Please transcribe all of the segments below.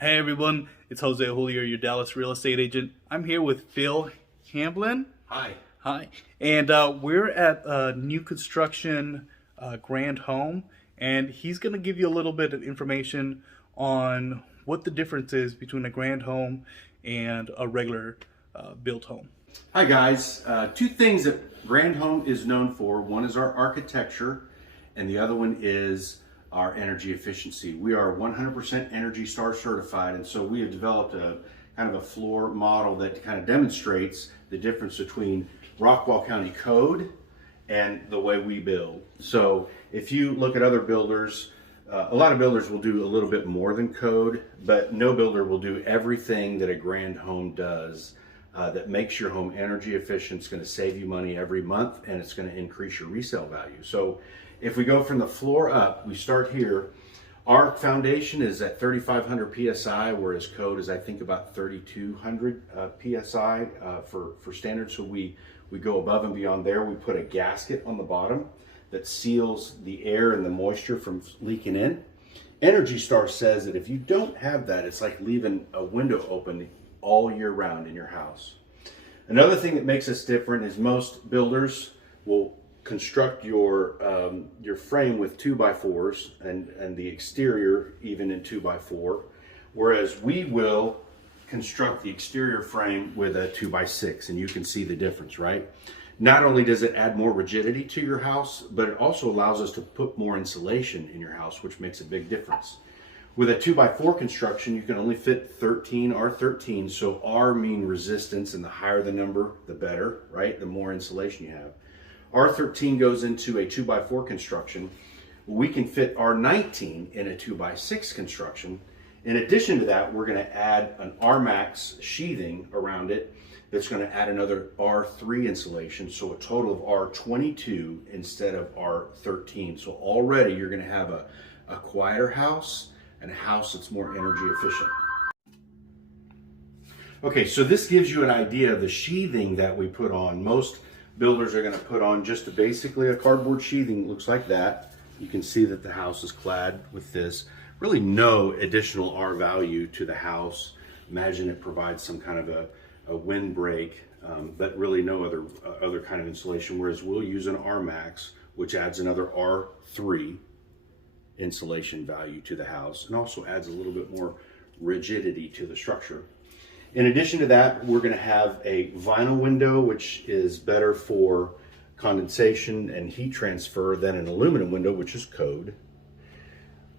Hey everyone, it's Jose Julio, your Dallas real estate agent. I'm here with Phil Hamblin. Hi. Hi. And we're at a new construction grand home, and he's going to give you a little bit of information on what the difference is between a grand home and a regular built home. Hi guys. Two things that Grand Home is known for. One is our architecture and the other one is our energy efficiency. We are 100% Energy Star certified, and so we have developed a kind of a floor model that kind of demonstrates the difference between Rockwall County code and the way we build. So if you look at other builders, a lot of builders will do a little bit more than code, but no builder will do everything that a Grand Home does that makes your home energy efficient. It's going to save you money every month, and it's going to increase your resale value. So if we go from the floor up, we start here. Our foundation is at 3,500 PSI, whereas code is, I think, about 3,200 PSI for standard. So we go above and beyond there. We put a gasket on the bottom that seals the air and the moisture from leaking in. Energy Star says that if you don't have that, it's like leaving a window open all year round in your house. Another thing that makes us different is most builders will construct your frame with 2x4s and the exterior even in 2x4, whereas we will construct the exterior frame with a 2x6, and you can see the difference, right? Not only does it add more rigidity to your house, but it also allows us to put more insulation in your house, which makes a big difference. With a 2x4 construction, you can only fit 13 R13, so R mean resistance, and the higher the number, the better, right? The more insulation you have. R13 goes into a 2x4 construction. We can fit R19 in a 2x6 construction. In addition to that, we're going to add an RMAX sheathing around it that's going to add another R3 insulation, so a total of R22 instead of R13. So already you're going to have a quieter house and a house that's more energy efficient. Okay, so this gives you an idea of the sheathing that we put on. Most builders are going to put on just basically a cardboard sheathing. Looks like that. You can see that the house is clad with this. Really no additional R value to the house. Imagine it provides some kind of a windbreak, but really no other kind of insulation, whereas we'll use an RMAX, which adds another R3 insulation value to the house and also adds a little bit more rigidity to the structure. In addition to that, we're going to have a vinyl window, which is better for condensation and heat transfer than an aluminum window, which is code.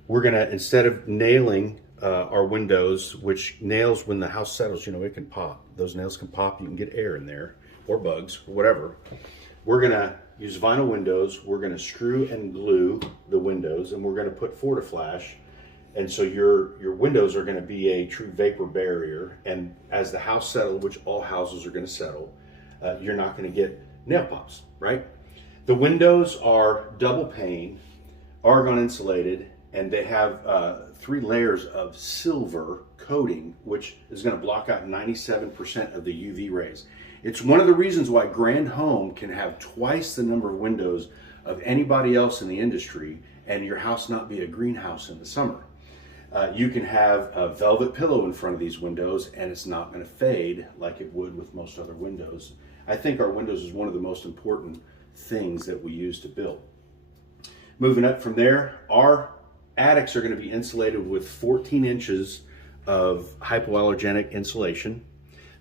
We're going to, instead of nailing our windows, which nails, when the house settles, you know, it can pop. Those nails can pop. You can get air in there or bugs or whatever. We're going to use vinyl windows. We're going to screw and glue the windows, and we're going to put FortiFlash. And so your windows are going to be a true vapor barrier. And as the house settles, which all houses are going to settle, you're not going to get nail pops, right? The windows are double pane, argon insulated, and they have 3 layers of silver coating, which is going to block out 97% of the UV rays. It's one of the reasons why Grand Home can have twice the number of windows of anybody else in the industry, and your house not be a greenhouse in the summer. You can have a velvet pillow in front of these windows, and it's not going to fade like it would with most other windows. I think our windows is one of the most important things that we use to build. Moving up from there, our attics are going to be insulated with 14 inches of hypoallergenic insulation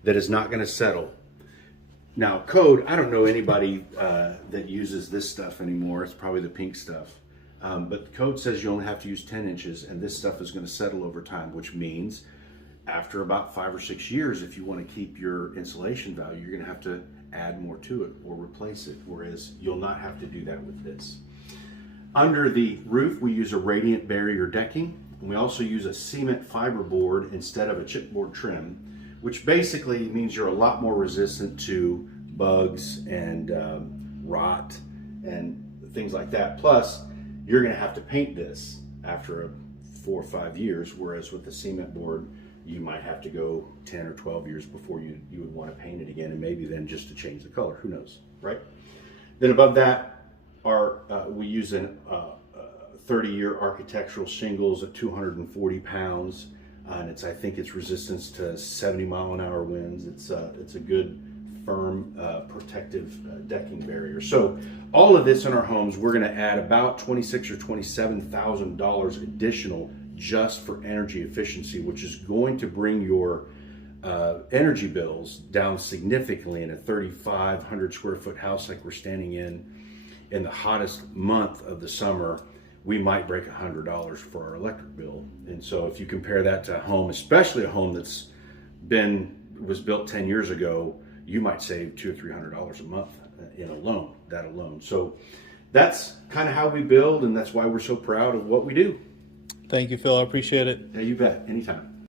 that is not going to settle. Now, code, I don't know anybody that uses this stuff anymore. It's probably the pink stuff. But the code says you only have to use 10 inches, and this stuff is going to settle over time, which means after about 5 or 6 years, if you want to keep your insulation value, you're going to have to add more to it or replace it, whereas you'll not have to do that with this. Under the roof, we use a radiant barrier decking, and we also use a cement fiber board instead of a chipboard trim, which basically means you're a lot more resistant to bugs and rot and things like that. Plus, you're going to have to paint this after 4 or 5 years, whereas with the cement board, you might have to go 10 or 12 years before you would want to paint it again, and maybe then just to change the color. Who knows, right? Then above that, we use a 30-year architectural shingles at 240 pounds. and I think it's resistance to 70-mile-an-hour winds. It's a good, firm, protective decking barrier. So all of this in our homes, we're going to add about $26,000 or $27,000 additional just for energy efficiency, which is going to bring your energy bills down significantly. In a 3,500 square foot house like we're standing in the hottest month of the summer, we might break $100 for our electric bill. And so if you compare that to a home, especially a home that's was built 10 years ago, you might save $200 or $300 a month that alone. So that's kind of how we build, and that's why we're so proud of what we do. Thank you, Phil. I appreciate it. Yeah, you bet. Anytime.